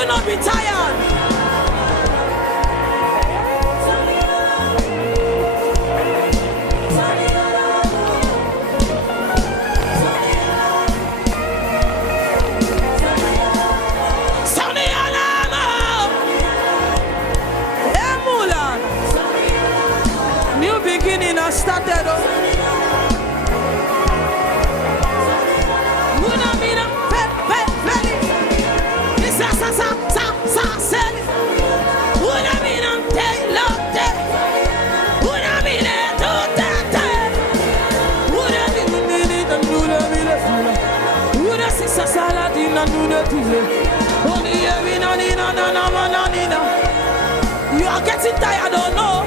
do not be tired. Started you are getting tired, or no?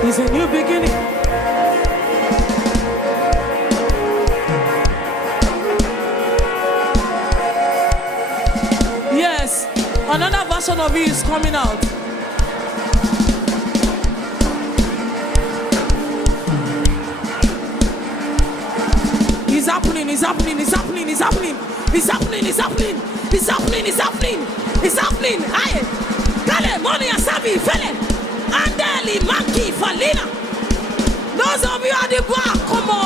It's a new beginning. Yes, another version of you is coming out. It's happening, it's happening, it's happening, it's happening, it's happening, it's happening, it's happening, it's happening, it's happening. Aye, Kale, money and Sabi, Fele, Andeli, Monkey, Falina. Those of you at the back, come on.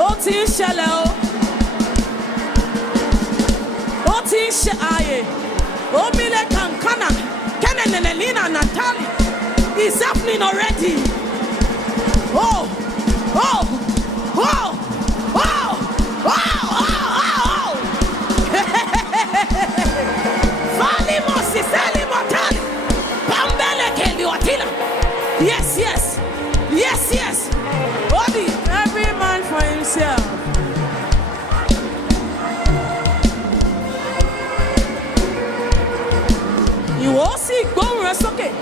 Oti Shallow, Oti Shaye, Omile Kankana, Kenen and Elena Natali. It's happening already. Oh! Oh! Oh! Oh! Oh! Oh! Falimo Siseli Motali! Pambele Kendi Watila! Yes, yes! Yes, yes! Body! Every man for himself. You all see, go rest, okay?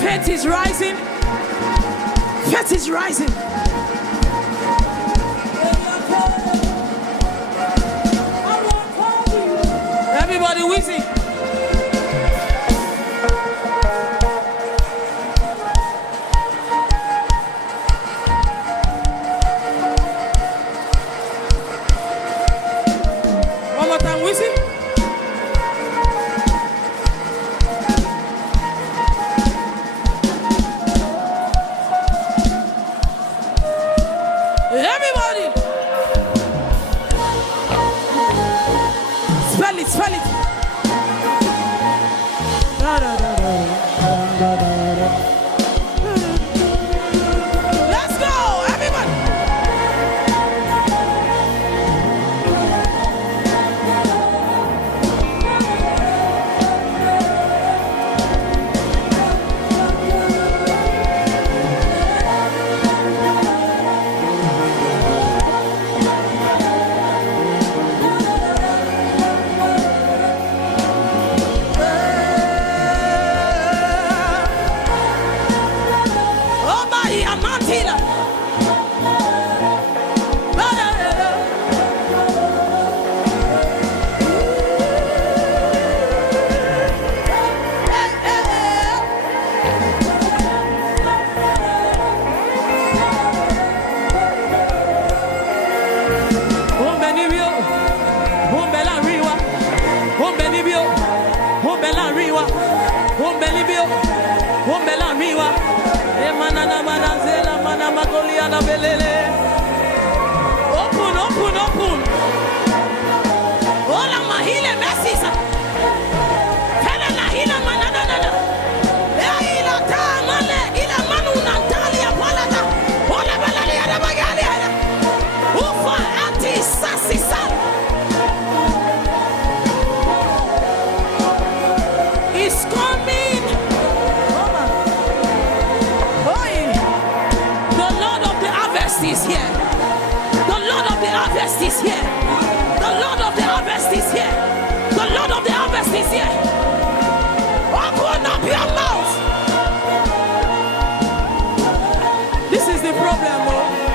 Faith is rising. Faith is rising. Everybody wheezing. One more time, wheezing. Everybody. Spell it, spell it. Da, da, da, da, da, da, da. Let's go, everybody. Open, open, open. Hola, mahile mesisa. Pele na hila manana. Ila ta male ila manu nantalia palata. Hola balali ada bagali ada. Ufa anti sasisa. It's coming. Oh, the Lord of the harvest is here. the harvest is here. The Lord of the harvest is here. The Lord of the harvest is here. Open up your mouth. This is the problem, oh.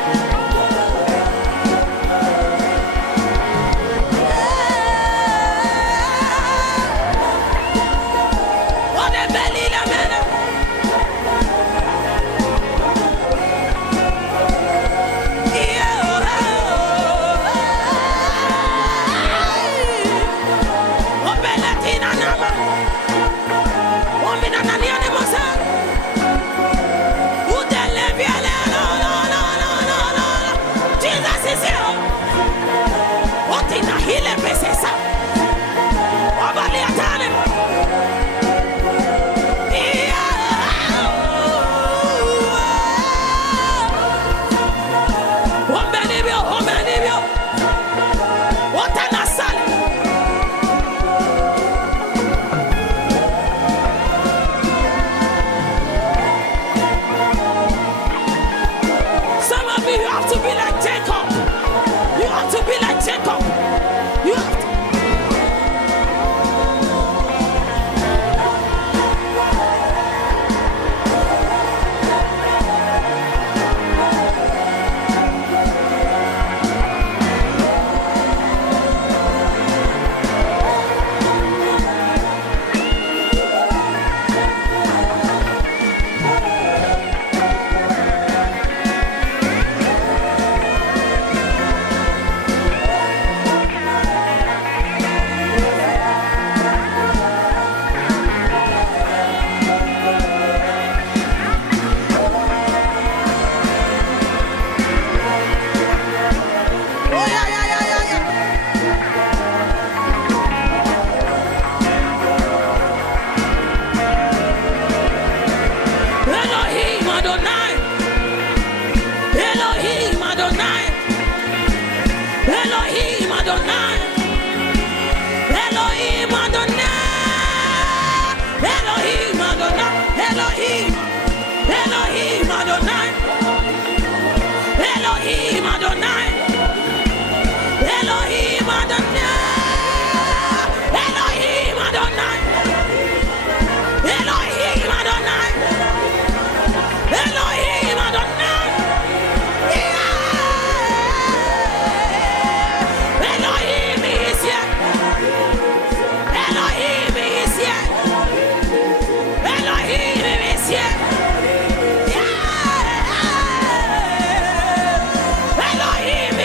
Elohim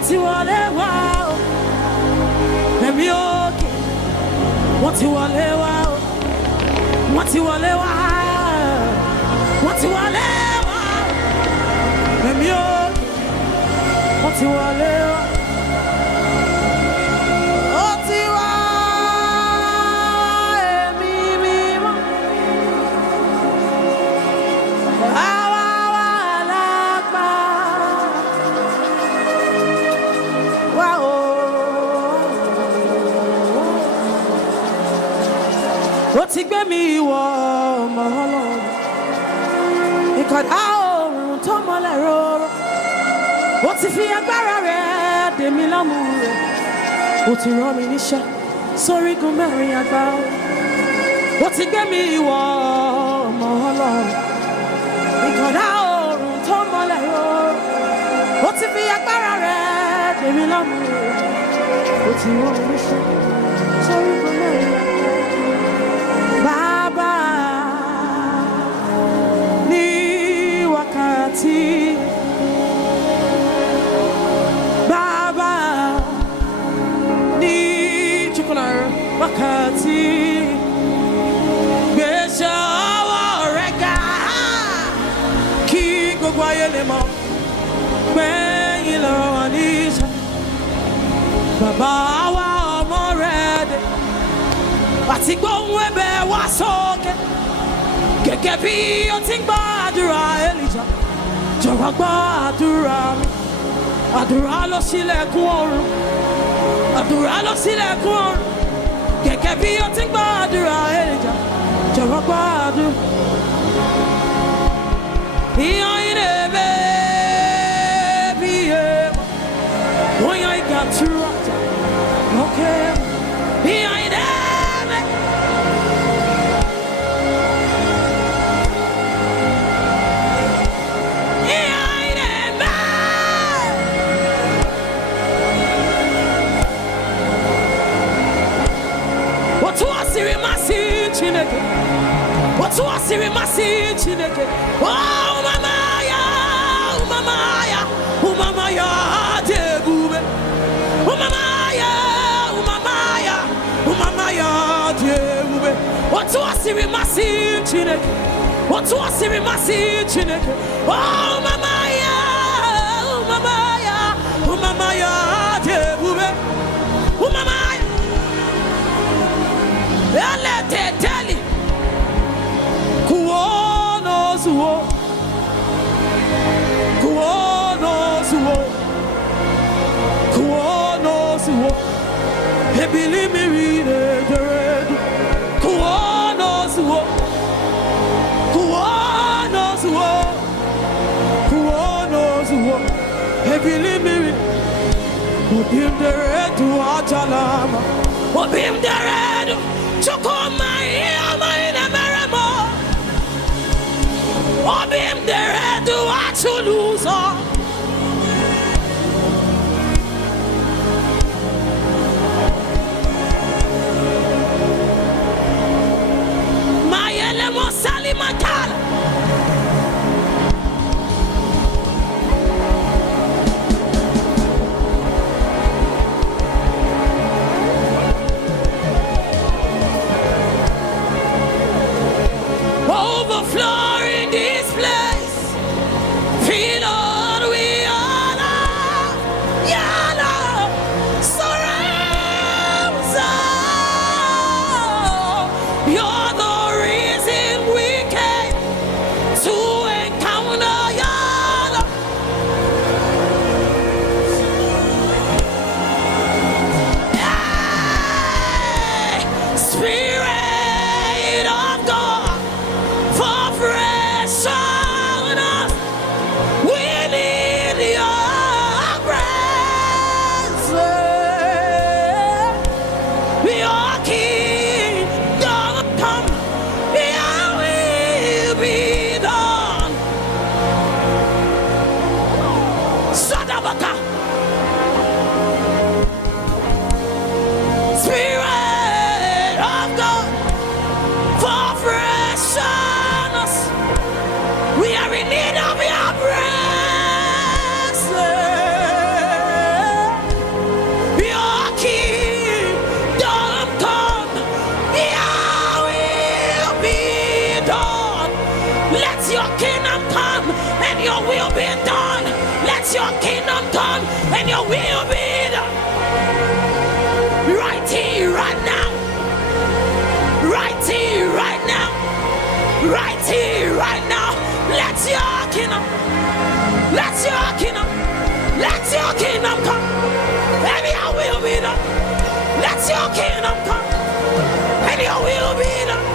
What's you all wow? Let me okay. What's you all wow? What's you all wow? What's you all wow? Let me okay. What's you all wow? What's it gbé mi wọ̀ ọmọ Ọlọ́run ìkọ̀dá oòrùn tó mọ́lẹ̀ róró ó ti fi agbára rẹ̀ dè mí lọ́mú rẹ̀ ó ti rán mi níṣẹ́ sórígun mẹ́rin àgbáyé ó ti gbé mi wọ̀ ọmọ Ọlọ́run ìkọ̀dá oòrùn tó mọ́lẹ̀ róró ó ti fi agbára rẹ̀ dè mí lọ́mú rẹ̀ ó ti rán mi níṣẹ́ sórígun mẹ́rin àgbáyé. Baba ni wakati Baba ni chukular wakati Besha warega ki gbogbo ayé lè mọ̀ pé ilo anisha Baba wa ọmọ rẹ̀ dé àti gbóhùn ẹ̀bẹ̀ wá sókè gẹ́gẹ́ bí ó ti ń gbọ́ àdúrà Èlíjà jọ̀wọ́ gbọ́ àdúrà mi àdúrà ló ṣílẹ̀kùn ọ̀run àdúrà ló ṣílẹ̀kùn ọ̀run gẹ́gẹ́ bí ó ti ń gbọ́ àdúrà Èlíjà jọ̀wọ́ gbọ́ àdúrà. Ìyàn ilé bẹ́ẹ̀ bí èèmọ̀ wọ́n yan ìgbà túrọ̀ lókè ìyàn ilé. What's Chineke? Oh, mama ya, debube. Oh, mama ya, debube. What's Chineke? What's Chineke? Oh, mama ya, debube. Oh, mama ya, let it tell you. Overflow in this place. Feel will be done. Right here, right now. Right here, right now. Right here, right now. Let your kingdom. Let your kingdom. Let your kingdom come. And your will be done. Let your kingdom come. And your will be done.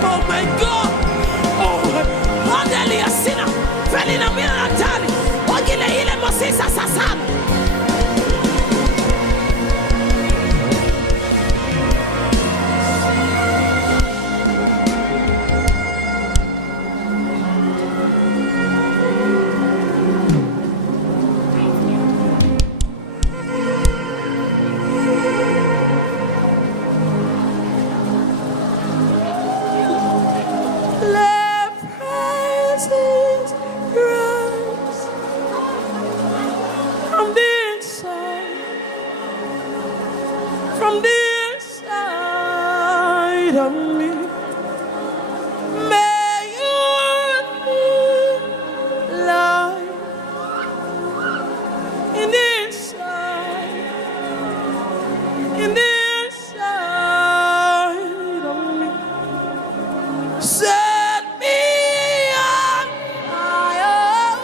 Oh my God! Oh, Hallelujah, sinner. Fell in a middle of Tali. Ogile ile Moses Sasan. From the inside of me, may you feel life in the inside of me. Set me on fire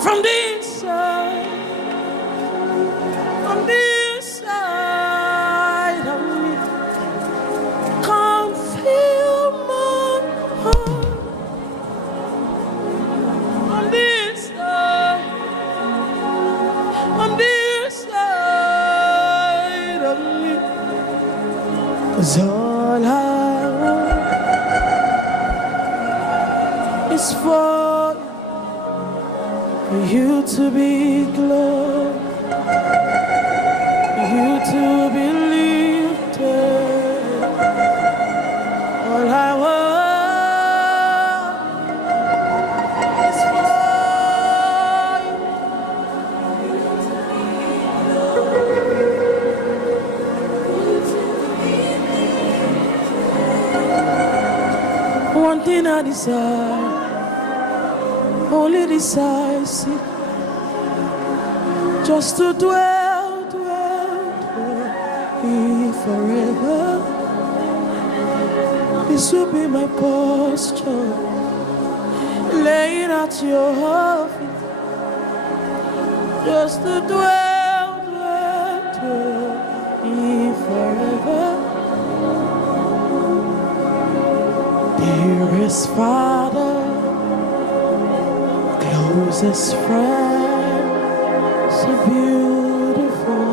from the inside, from the all I want is for you to be glorified, you to be lifted. All I want is for one thing I desire, only desire, see, just to dwell here forever. This will be my posture, laying at your feet, just to dwell here forever. Dearest Father, closest friend, so beautiful,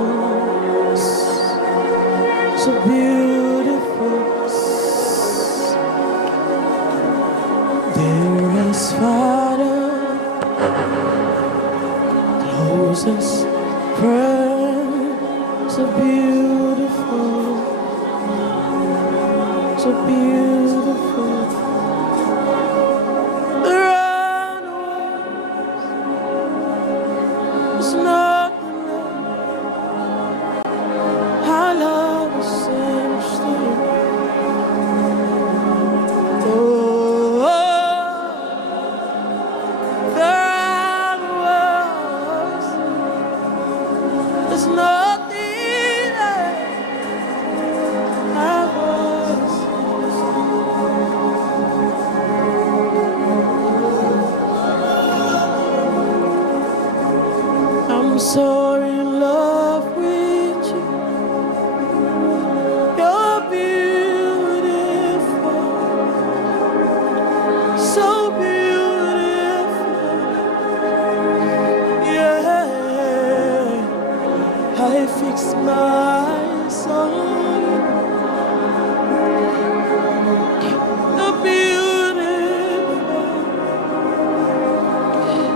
so beautiful. Dearest Father, closest friend, so beautiful, so beautiful.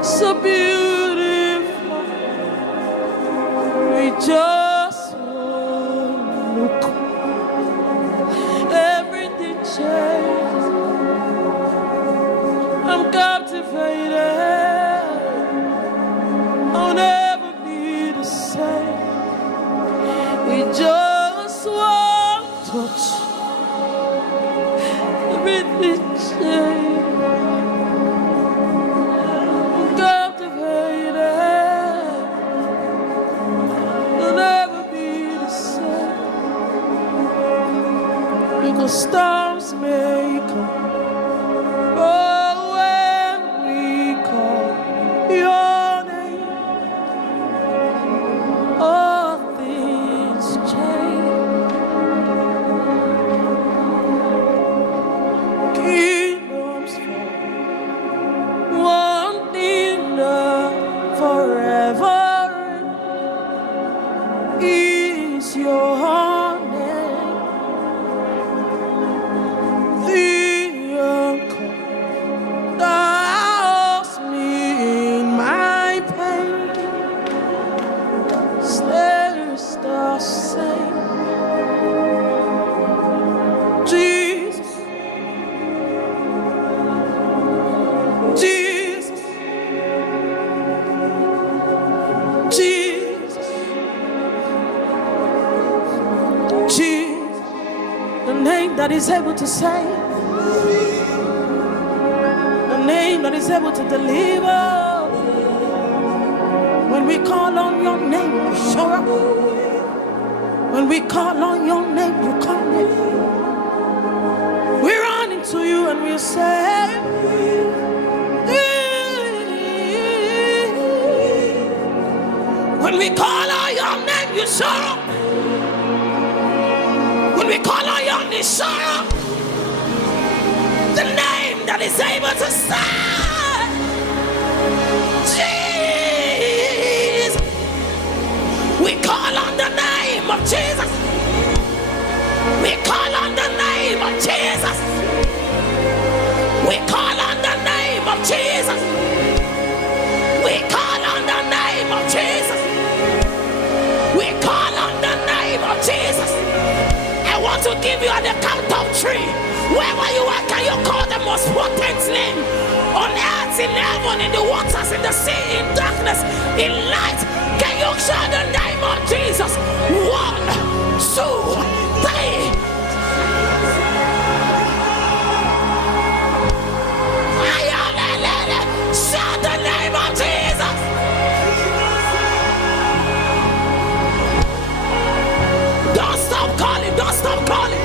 so beautiful. We just look. Everything changes. I'm captivated. I'll never be the same. We just want to touch. Everything changes. Storms may come, but when we call your name, all things change. Kingdoms fall, one thing forever is your that is able to save, the name that is able to deliver. When we call on your name, you show up. When we call on your name, you come in. We run into you and we say, when we call on your name, you show up. When we call on your name, show up. The name that is able to save. Jesus. We call on the name of Jesus. We call on the name of Jesus. We call on the name of Jesus. We call on the name of Jesus. We call on the name of Jesus. I want to give you at the count of 3. Wherever you are, can you call the most potent name on earth, in heaven, in the waters, in the sea, in darkness, in light? Can you shout the name of Jesus? 1, 2, 3. Shout the name of Jesus. Don't stop calling, don't stop calling.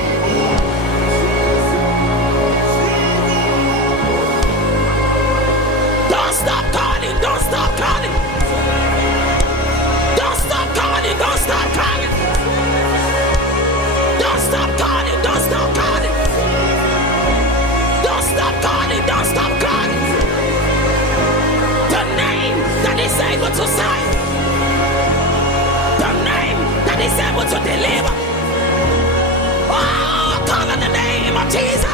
Don't stop calling, don't stop calling. Don't stop calling, don't stop calling. Don't stop calling, don't stop calling. Don't stop calling, don't stop calling. The name that is able to save. The name that is able to deliver. Oh, call on the name of Jesus.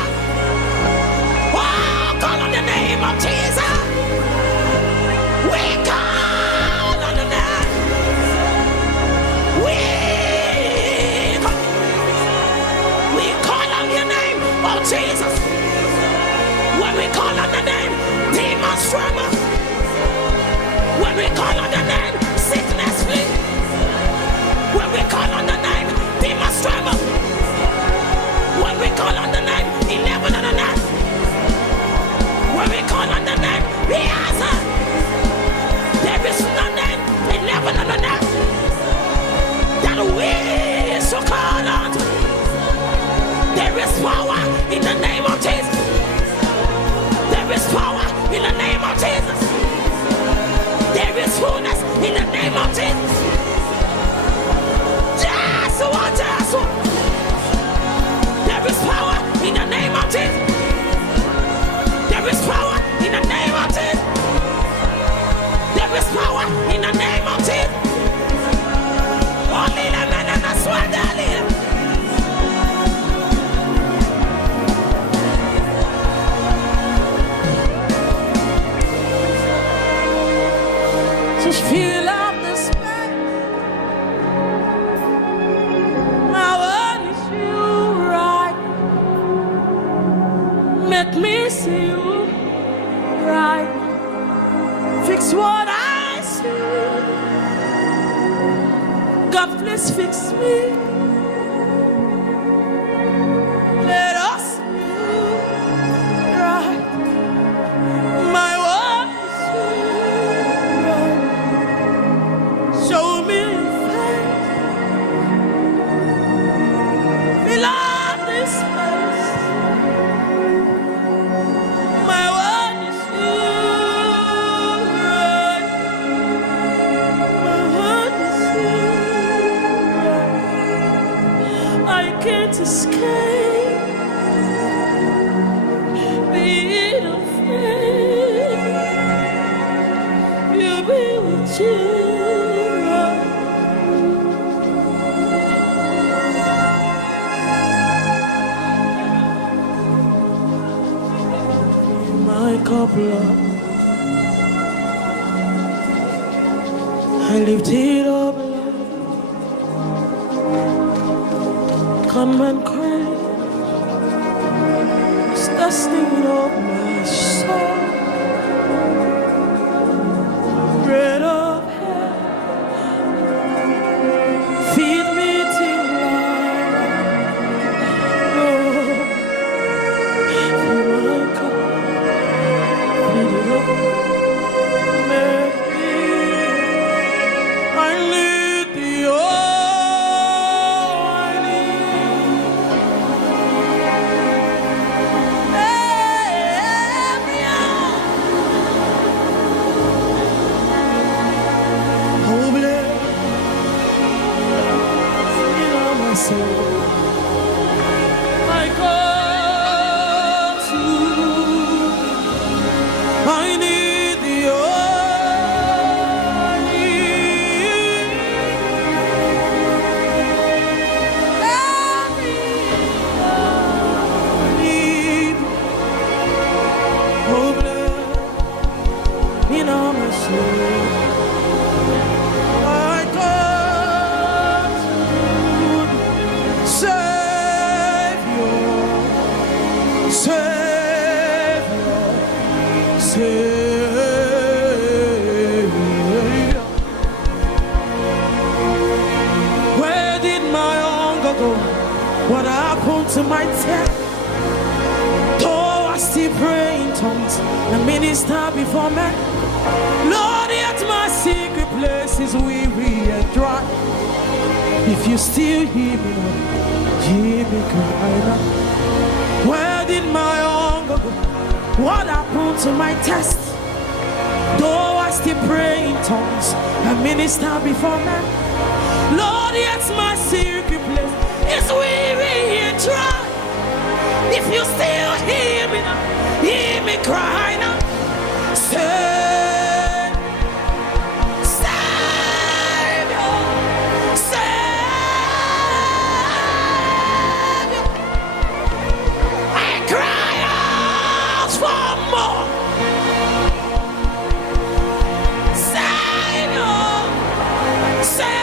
Oh, call on the name of Jesus. We call on the name. We call on your name, oh Jesus. When we call on the name, demons tremble. When we call on the name, sickness flee. When we call on the name, demons tremble. When we call on the name, he never done that. When we call on the name, he answers. There is no name, he never done that. That we so call on. There is power in the name of Jesus. There is power in the name of Jesus. There is fullness in the name of Jesus. Joshua, Joshua. There is power in the name of Jesus. There is power in the name of Jesus. There is power in the name of Jesus. Only the man and the sword. Jesus, fill up the space. My word is you, right? Make me see you, right? Fix what I see. God, please fix me. Let us do right. My word is you, right? Show me your face. Fill up this space. My word is you, right? My word is you, right? I can't escape being afraid. You'll be with you, right? My cup, Lord, I lift it up, Lord. Come and quench the sting of my soul. Bread of heaven, feed me till I fill my cup, fill it up, make me. I need thee, oh, I need every hour. Oh, bless, fill up my soul. I come to, I need thee, oh, I need every hour. I need, oh, bless, fill up my soul. I come to Savior, Savior, Savior. Where did my hunger go? What happened to my text? Though I still pray in tongues and minister before men, Lord, yet my secret place is weary and dry. If you still hear me now, hear me cry now. Where did my hunger go? What happened to my test? Though I still pray in tongues and minister before men, Lord, yet my secret place is weary and dry. If you still hear me now, hear me cry now. Save, Savior, Savior. I cry out for more. Savior, Savior.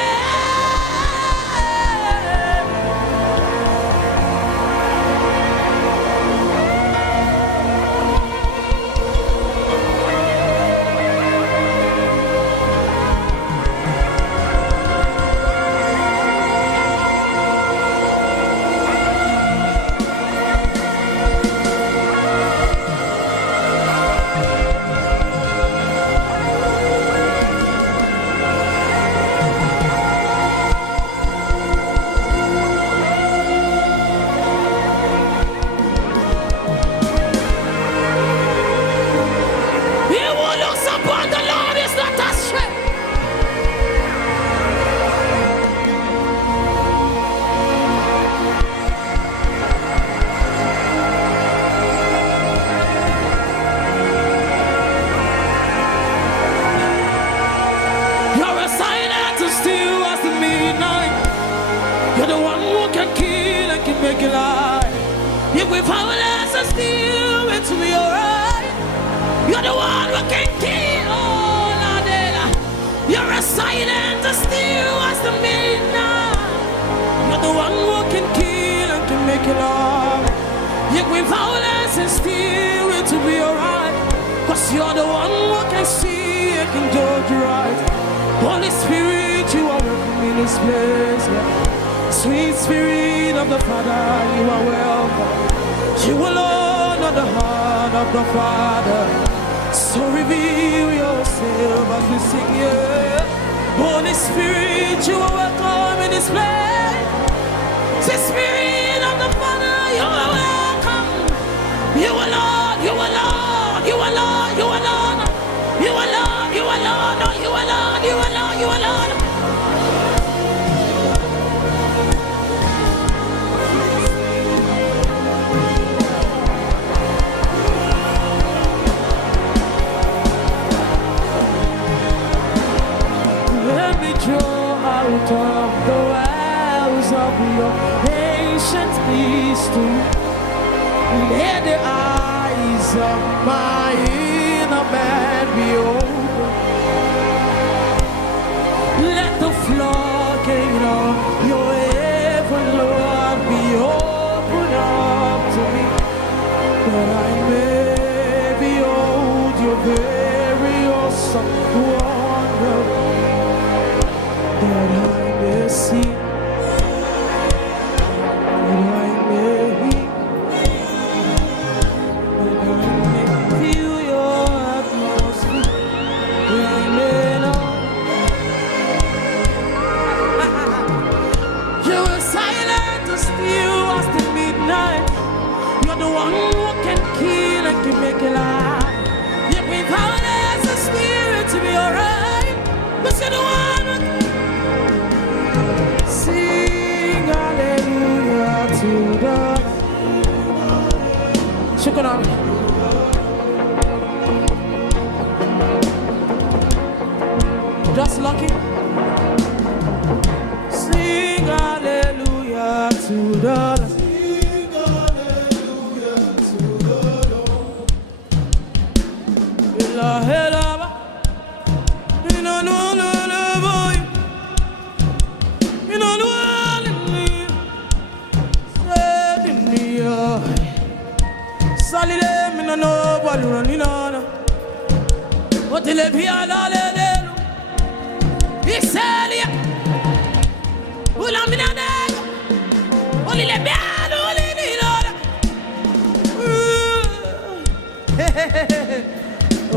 Make it lie. If we powerless and still, it will be alright. You're the one who can kill all our data. as silent as still as the midnight. You're the one who can kill and can make it all. You with violence and still it to be alright. Cause you're the one who can see and can judge right. Holy Spirit, you are welcome in this place. Yeah. Sweet Spirit of the Father, you are welcome. You alone are the heart of the Father. So reveal yourself as we sing here. Holy Spirit, you are welcome in this place. Sweet Spirit of the Father, you are welcome. You alone, you alone, you alone, you alone, you alone, you alone, you alone, you alone, you alone. Let me draw out of the wells of your ancient history. Let the eyes of my inner man be open. Let the floodgate of your heaven, Lord, be open up to me, that I may behold your very awesome wonder, that I may see, that I may hear, that I may feel your atmosphere, that I may know. You were silent as still as the midnight. You're the one who can kill and can make it alive. You bring powerless and spirit to be alright. But you're the one who sing hallelujah to the Shukran. Just lucky. Sing hallelujah to the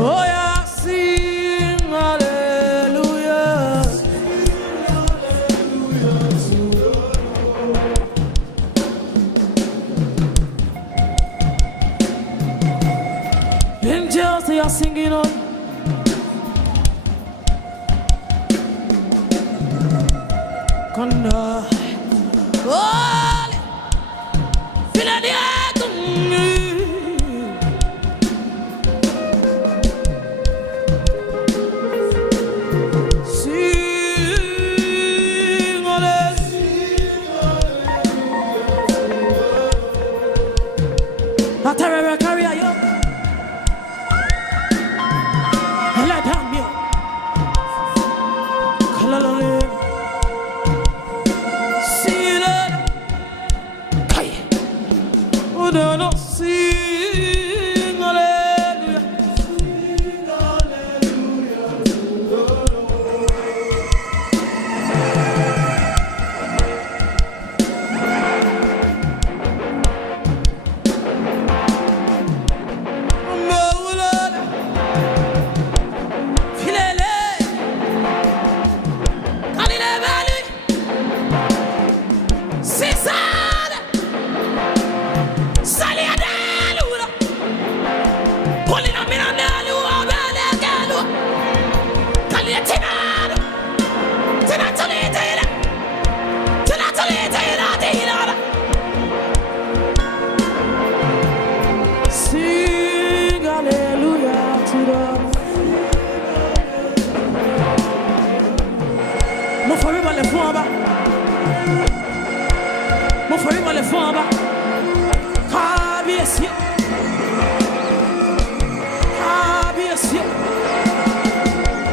oh yeah, sing hallelujah. Angels, they are singing on. Kanda, oh, Philadelphia.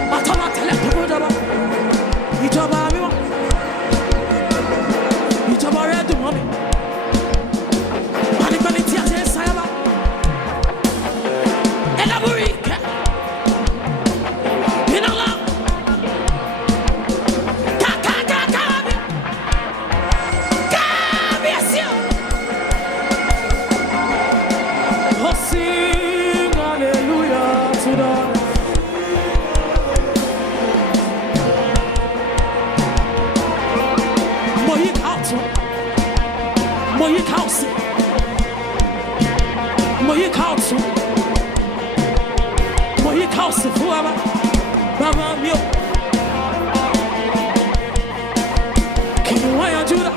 Atama tele to go house of whoever. Baba Mio. Can you why do that?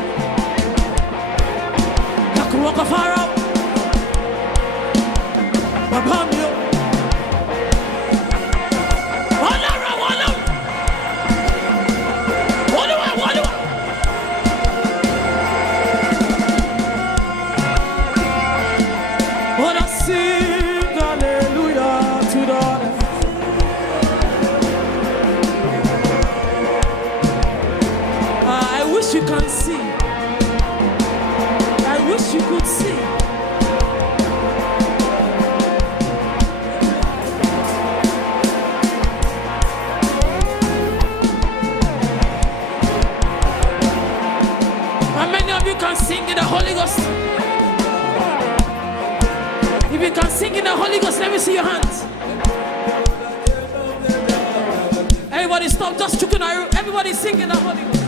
I can walk a far out. Baba Mio. You can see. I wish you could see. How many of you can sing in the Holy Ghost? If you can sing in the Holy Ghost, let me see your hands. Everybody stop, just checking. Everybody sing in the Holy Ghost.